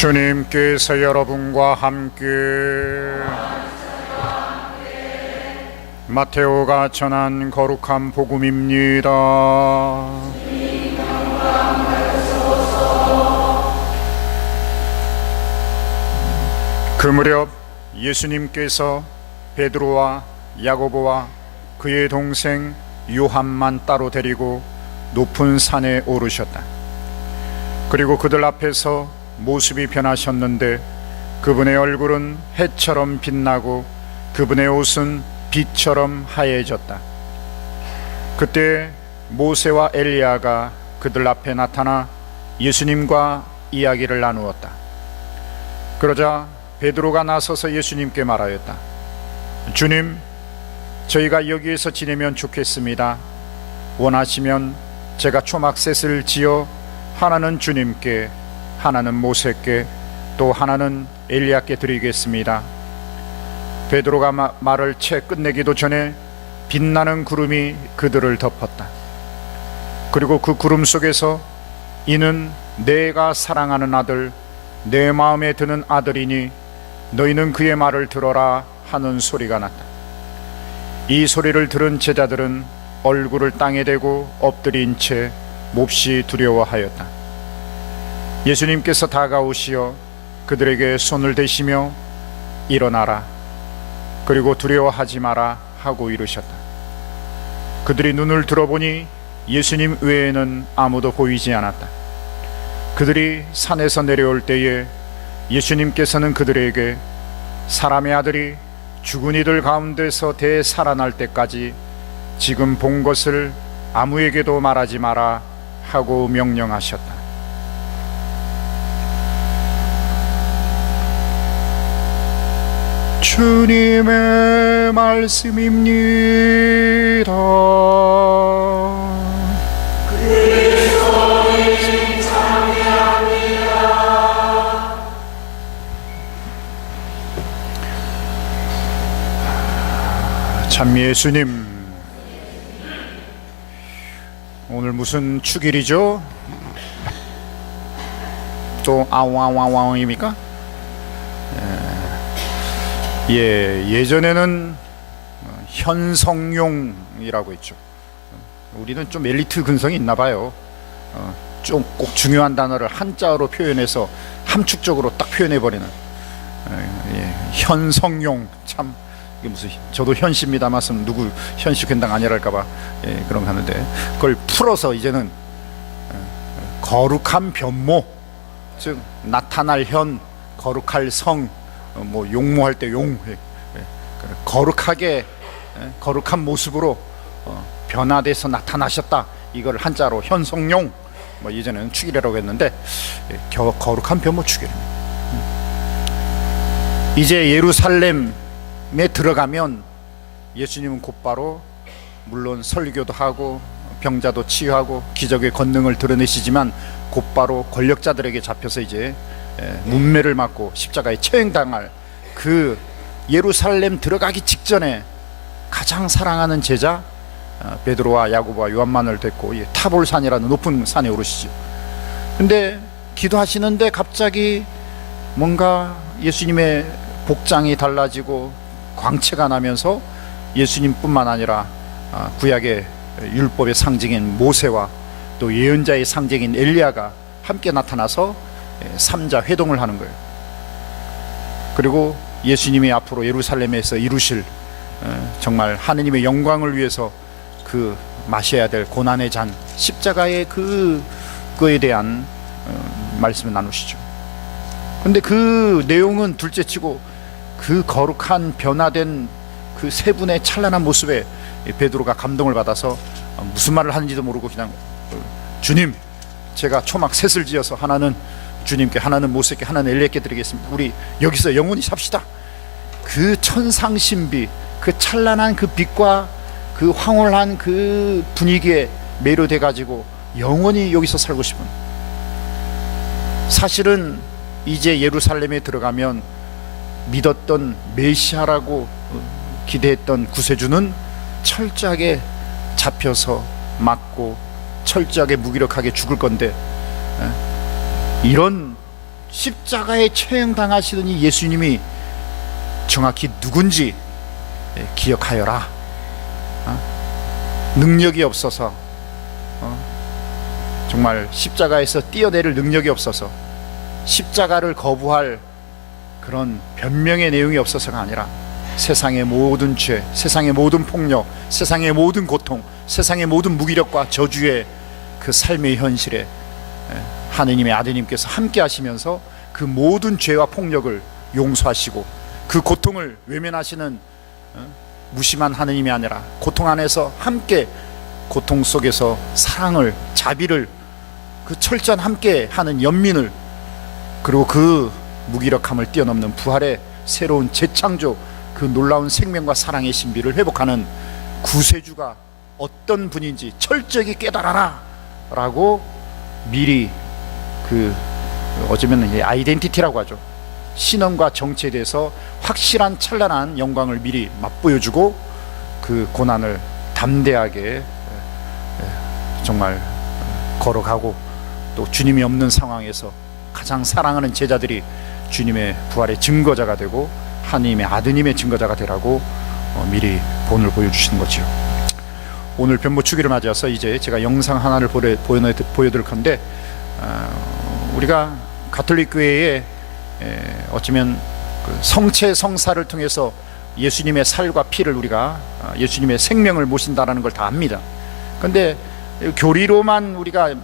주님께서 여러분과 함께 마테오가 전한 거룩한 복음입니다. 그 무렵 예수님께서 베드로와 야고보와 그의 동생 요한만 따로 데리고 높은 산에 오르셨다. 그리고 그들 앞에서 모습이 변하셨는데 그분의 얼굴은 해처럼 빛나고 그분의 옷은 빛처럼 하얘졌다. 그때 모세와 엘리야가 그들 앞에 나타나 예수님과 이야기를 나누었다. 그러자 베드로가 나서서 예수님께 말하였다. 주님, 저희가 여기에서 지내면 좋겠습니다. 원하시면 제가 초막셋을 지어 하나는 주님께, 하나는 모세께, 또 하나는 엘리야께 드리겠습니다. 베드로가 말을 채 끝내기도 전에 빛나는 구름이 그들을 덮었다. 그리고 그 구름 속에서 이는 내가 사랑하는 아들, 내 마음에 드는 아들이니 너희는 그의 말을 들어라 하는 소리가 났다. 이 소리를 들은 제자들은 얼굴을 땅에 대고 엎드린 채 몹시 두려워하였다. 예수님께서 다가오시어 그들에게 손을 대시며 일어나라, 그리고 두려워하지 마라 하고 이르셨다. 그들이 눈을 들어보니 예수님 외에는 아무도 보이지 않았다. 그들이 산에서 내려올 때에 예수님께서는 그들에게 사람의 아들이 죽은 이들 가운데서 되살아날 때까지 지금 본 것을 아무에게도 말하지 마라 하고 명령하셨다. 주님의 말씀입니다. 그리스도를 찬양합니다. 참 예수님, 오늘 무슨 축일이죠? 또 아웅아웅아웅입니까? 예전에는 현성용이라고 했죠. 우리는 좀 엘리트 근성이 있나 봐요. 좀 꼭 중요한 단어를 한자어로 표현해서 함축적으로 딱 표현해버리는 현성용. 참 이게 무슨, 저도 현씨입니다만 누구 현씨 괜당 아니랄까봐 그런 거 하는데, 그걸 풀어서 이제는 거룩한 변모, 즉 나타날 현, 거룩할 성, 뭐 용모할 때 용, 거룩하게 거룩한 모습으로 변화돼서 나타나셨다. 이걸 한자로 현성용, 뭐 이제는 축일이라고 했는데 거룩한 변모 축일입니다. 이제 예루살렘에 들어가면 예수님은 곧바로 물론 설교도 하고 병자도 치유하고 기적의 권능을 드러내시지만 곧바로 권력자들에게 잡혀서 이제 문매를 맞고 십자가에 처형당할 그 예루살렘 들어가기 직전에 가장 사랑하는 제자 베드로와 야고보와 요한만을 데리고 타볼산이라는 높은 산에 오르시죠. 근데 기도하시는데 갑자기 뭔가 예수님의 복장이 달라지고 광채가 나면서 예수님뿐만 아니라 구약의 율법의 상징인 모세와 또 예언자의 상징인 엘리야가 함께 나타나서 삼자 회동을 하는 거예요. 그리고 예수님이 앞으로 예루살렘에서 이루실 정말 하느님의 영광을 위해서 그 마셔야 될 고난의 잔, 십자가의 그거에 대한 말씀을 나누시죠. 근데 그 내용은 둘째치고 그 거룩한 변화된 그 세 분의 찬란한 모습에 베드로가 감동을 받아서 무슨 말을 하는지도 모르고 그냥 주님, 제가 초막 셋을 지어서 하나는 주님께, 하나는 모세께, 하나는 엘리야께 드리겠습니다. 우리 여기서 영원히 삽시다. 그 천상신비, 그 찬란한 그 빛과 그 황홀한 그 분위기에 매료돼 가지고 영원히 여기서 살고 싶은, 사실은 이제 예루살렘에 들어가면 믿었던 메시아라고 기대했던 구세주는 철저하게 잡혀서 맞고 철저하게 무기력하게 죽을 건데, 이런 십자가에 처형당하시던 이 예수님이 정확히 누군지 기억하여라. 능력이 없어서, 정말 십자가에서 뛰어내릴 능력이 없어서, 십자가를 거부할 그런 변명의 내용이 없어서가 아니라 세상의 모든 죄, 세상의 모든 폭력, 세상의 모든 고통, 세상의 모든 무기력과 저주의 그 삶의 현실에 하느님의 아드님께서 함께 하시면서 그 모든 죄와 폭력을 용서하시고 그 고통을 외면하시는 무심한 하느님이 아니라 고통 안에서 함께 고통 속에서 사랑을, 자비를, 그 철저한 함께 하는 연민을, 그리고 그 무기력함을 뛰어넘는 부활의 새로운 재창조, 그 놀라운 생명과 사랑의 신비를 회복하는 구세주가 어떤 분인지 철저히 깨달아라 라고 미리 그 어쩌면 아이덴티티라고 하죠. 신원과 정체에 대해서 확실한 찬란한 영광을 미리 맛보여주고 그 고난을 담대하게 정말 걸어가고, 또 주님이 없는 상황에서 가장 사랑하는 제자들이 주님의 부활의 증거자가 되고 하나님의 아드님의 증거자가 되라고 미리 본을 보여주시는 거죠. 오늘 변모주기를 맞아서 이제 제가 영상 하나를 보여드릴 건데, 우리가 가톨릭 교회에 어쩌면 그 성체 성사를 통해서 예수님의 살과 피를, 우리가 예수님의 생명을 모신다라는 걸 다 압니다. 그런데 교리로만 우리가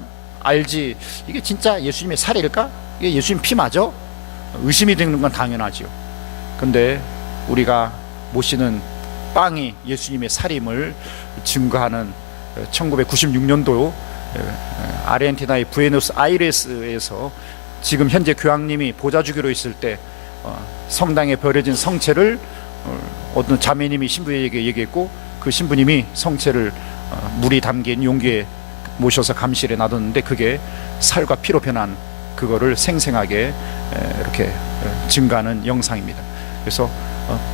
알지 이게 진짜 예수님의 살일까? 이게 예수님 피 맞아? 의심이 되는 건 당연하죠. 근데 우리가 모시는 빵이 예수님의 살임을 증거하는 1996년도 아르헨티나의 부에노스아이레스에서 지금 현재 교황님이 보좌주기로 있을 때 성당에 버려진 성체를 어떤 자매님이 신부에게 얘기했고, 그 신부님이 성체를 물이 담긴 용기에 모셔서 감실에 놔뒀는데 그게 살과 피로 변한 그거를 생생하게 이렇게 증가하는 영상입니다. 그래서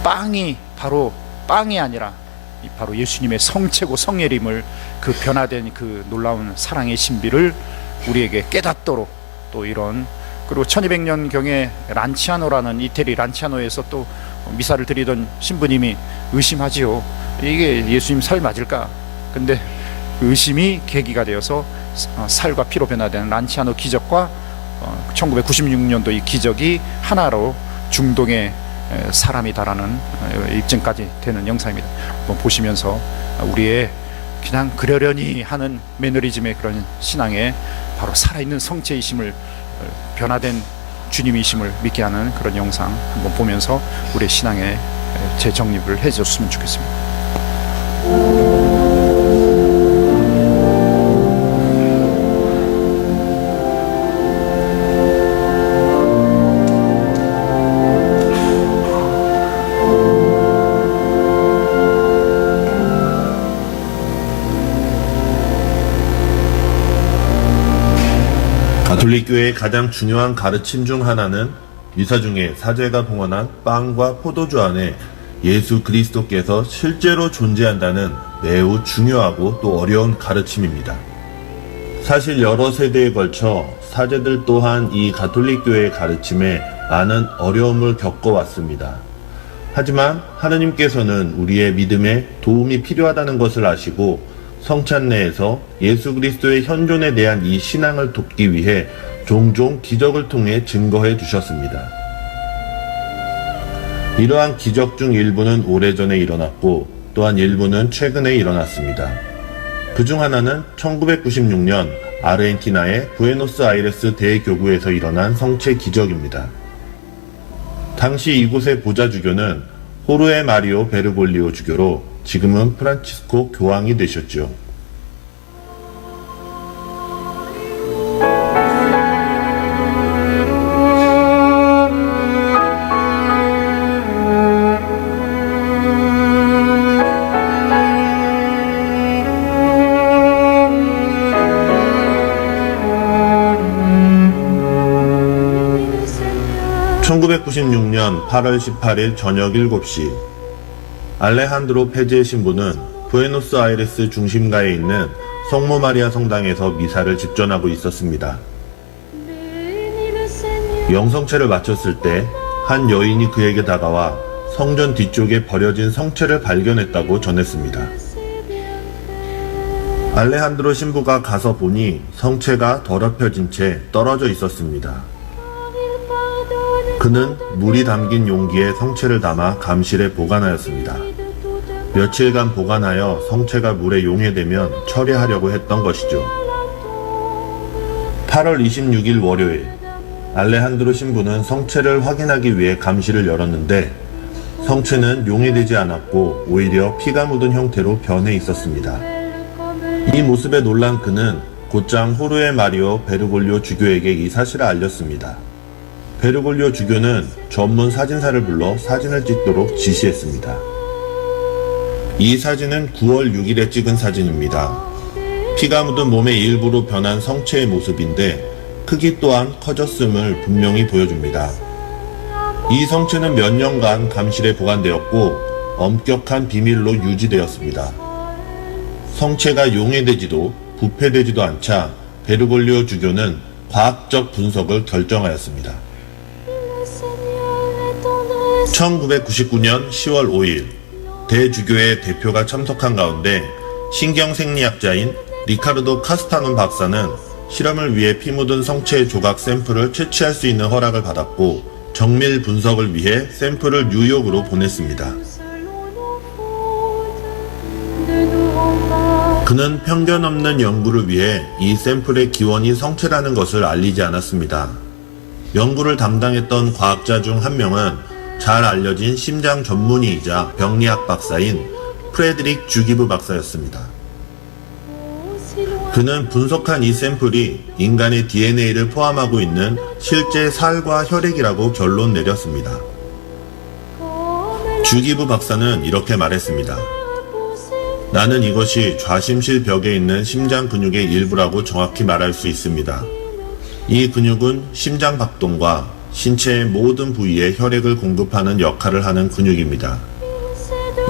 빵이 바로 빵이 아니라 바로 예수님의 성체고 성예림을, 그 변화된 그 놀라운 사랑의 신비를 우리에게 깨닫도록, 또 이런, 그리고 1200년경에 란치아노라는 이태리 란치아노에서 또 미사를 드리던 신부님이 의심하지요. 이게 예수님 살 맞을까? 근데 의심이 계기가 되어서 살과 피로 변화되는 란치아노 기적과 1996년도 이 기적이 하나로 중동의 사람이다라는 입증까지 되는 영상입니다. 한번 보시면서 우리의 그냥 그러려니 하는 매너리즘의 그런 신앙에 바로 살아있는 성체이심을, 변화된 주님이심을 믿게 하는 그런 영상 한번 보면서 우리의 신앙의 재정립을 해줬으면 좋겠습니다. 가톨릭 교회의 가장 중요한 가르침 중 하나는 미사 중에 사제가 봉헌한 빵과 포도주 안에 예수 그리스도께서 실제로 존재한다는 매우 중요하고 또 어려운 가르침입니다. 사실 여러 세대에 걸쳐 사제들 또한 이 가톨릭 교회의 가르침에 많은 어려움을 겪어왔습니다. 하지만 하느님께서는 우리의 믿음에 도움이 필요하다는 것을 아시고 성찬례에서 예수 그리스도의 현존에 대한 이 신앙을 돕기 위해 종종 기적을 통해 증거해 주셨습니다. 이러한 기적 중 일부는 오래전에 일어났고 또한 일부는 최근에 일어났습니다. 그 중 하나는 1996년 아르헨티나의 부에노스아이레스 대교구에서 일어난 성체 기적입니다. 당시 이곳의 보좌주교는 호르헤 마리오 베르골리오 주교로 지금은 프란치스코 교황이 되셨죠. (1996년 8월 18일) 저녁 7시 알레한드로 페제 신부는 부에노스아이레스 중심가에 있는 성모 마리아 성당에서 미사를 집전하고 있었습니다. 영성체를 마쳤을 때 한 여인이 그에게 다가와 성전 뒤쪽에 버려진 성체를 발견했다고 전했습니다. 알레한드로 신부가 가서 보니 성체가 더럽혀진 채 떨어져 있었습니다. 그는 물이 담긴 용기에 성체를 담아 감실에 보관하였습니다. 며칠간 보관하여 성체가 물에 용해되면 처리하려고 했던 것이죠. 8월 26일 월요일, 알레한드로 신부는 성체를 확인하기 위해 감실을 열었는데 성체는 용해되지 않았고 오히려 피가 묻은 형태로 변해 있었습니다. 이 모습에 놀란 그는 곧장 호르헤 마리오 베르골리오 주교에게 이 사실을 알렸습니다. 베르골리오 주교는 전문 사진사를 불러 사진을 찍도록 지시했습니다. 이 사진은 9월 6일에 찍은 사진입니다. 피가 묻은 몸의 일부로 변한 성체의 모습인데 크기 또한 커졌음을 분명히 보여줍니다. 이 성체는 몇 년간 감실에 보관되었고 엄격한 비밀로 유지되었습니다. 성체가 용해되지도 부패되지도 않자 베르골리오 주교는 과학적 분석을 결정하였습니다. 1999년 10월 5일 대주교회 대표가 참석한 가운데 신경생리학자인 리카르도 카스타논 박사는 실험을 위해 피 묻은 성체의 조각 샘플을 채취할 수 있는 허락을 받았고 정밀 분석을 위해 샘플을 뉴욕으로 보냈습니다. 그는 편견 없는 연구를 위해 이 샘플의 기원이 성체라는 것을 알리지 않았습니다. 연구를 담당했던 과학자 중 한 명은 잘 알려진 심장 전문의이자 병리학 박사인 프레드릭 주기브 박사였습니다. 그는 분석한 이 샘플이 인간의 DNA를 포함하고 있는 실제 살과 혈액이라고 결론 내렸습니다. 주기브 박사는 이렇게 말했습니다. 나는 이것이 좌심실 벽에 있는 심장 근육의 일부라고 정확히 말할 수 있습니다. 이 근육은 심장 박동과 신체의 모든 부위에 혈액을 공급하는 역할을 하는 근육입니다.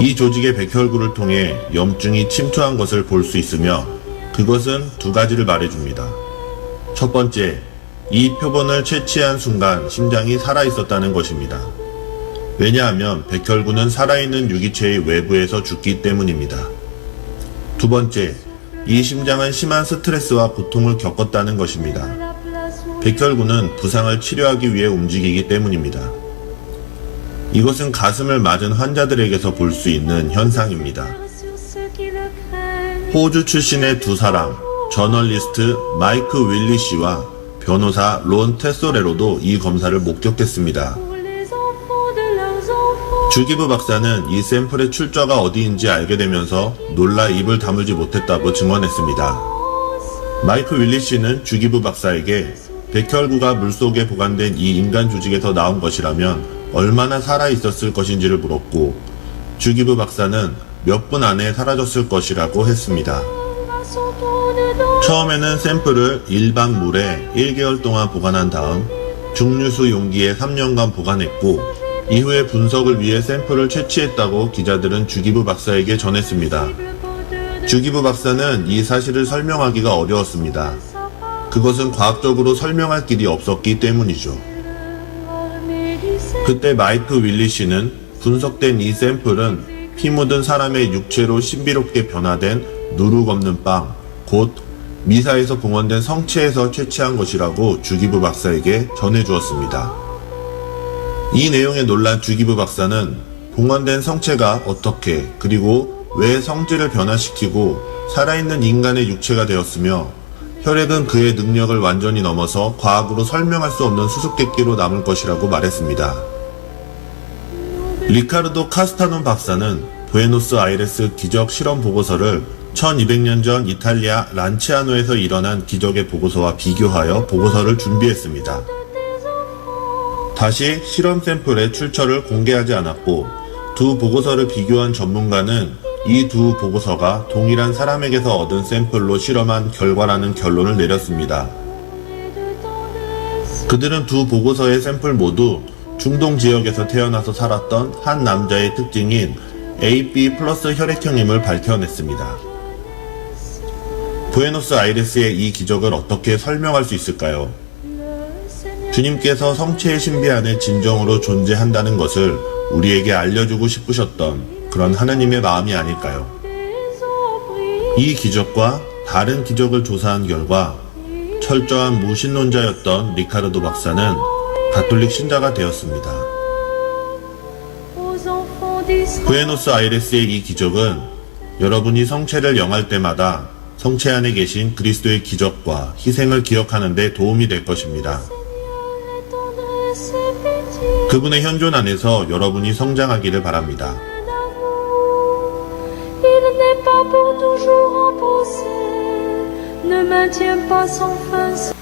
이 조직의 백혈구를 통해 염증이 침투한 것을 볼 수 있으며 그것은 두 가지를 말해줍니다. 첫 번째, 이 표본을 채취한 순간 심장이 살아있었다는 것입니다. 왜냐하면 백혈구는 살아있는 유기체의 외부에서 죽기 때문입니다. 두 번째, 이 심장은 심한 스트레스와 고통을 겪었다는 것입니다. 백혈구는 부상을 치료하기 위해 움직이기 때문입니다. 이것은 가슴을 맞은 환자들에게서 볼 수 있는 현상입니다. 호주 출신의 두 사람, 저널리스트 마이크 윌리 씨와 변호사 론 테소레로도 이 검사를 목격했습니다. 주기브 박사는 이 샘플의 출처가 어디인지 알게 되면서 놀라 입을 다물지 못했다고 증언했습니다. 마이크 윌리 씨는 주기브 박사에게 백혈구가 물속에 보관된 이 인간 조직에서 나온 것이라면 얼마나 살아있었을 것인지를 물었고 주기브 박사는 몇 분 안에 사라졌을 것이라고 했습니다. 처음에는 샘플을 일반 물에 1개월 동안 보관한 다음 중류수 용기에 3년간 보관했고 이후에 분석을 위해 샘플을 채취했다고 기자들은 주기부 박사에게 전했습니다. 주기부 박사는 이 사실을 설명하기가 어려웠습니다. 그것은 과학적으로 설명할 길이 없었기 때문이죠. 그때 마이크 윌리 씨는 분석된 이 샘플은 피 묻은 사람의 육체로 신비롭게 변화된 누룩 없는 빵, 곧 미사에서 봉헌된 성체에서 채취한 것이라고 주기부 박사에게 전해주었습니다. 이 내용에 놀란 주기부 박사는 봉헌된 성체가 어떻게 그리고 왜 성질을 변화시키고 살아있는 인간의 육체가 되었으며 혈액은 그의 능력을 완전히 넘어서 과학으로 설명할 수 없는 수수께끼로 남을 것이라고 말했습니다. 리카르도 카스타논 박사는 부에노스아이레스 기적 실험 보고서를 1200년 전 이탈리아 란치아노에서 일어난 기적의 보고서와 비교하여 보고서를 준비했습니다. 다시 실험 샘플의 출처를 공개하지 않았고 두 보고서를 비교한 전문가는 이 두 보고서가 동일한 사람에게서 얻은 샘플로 실험한 결과라는 결론을 내렸습니다. 그들은 두 보고서의 샘플 모두 중동 지역에서 태어나서 살았던 한 남자의 특징인 AB 플러스 혈액형임을 밝혀냈습니다. 부에노스아이레스의 이 기적을 어떻게 설명할 수 있을까요? 주님께서 성체의 신비 안에 진정으로 존재한다는 것을 우리에게 알려주고 싶으셨던 그런 하느님의 마음이 아닐까요? 이 기적과 다른 기적을 조사한 결과 철저한 무신론자였던 리카르도 박사는 가톨릭 신자가 되었습니다. 부에노스 아이레스의 이 기적은 여러분이 성체를 영할 때마다 성체 안에 계신 그리스도의 기적과 희생을 기억하는 데 도움이 될 것입니다. 그분의 현존 안에서 여러분이 성장하기를 바랍니다. Il n'est pas pour toujours reposer, ne maintient pas sans fin.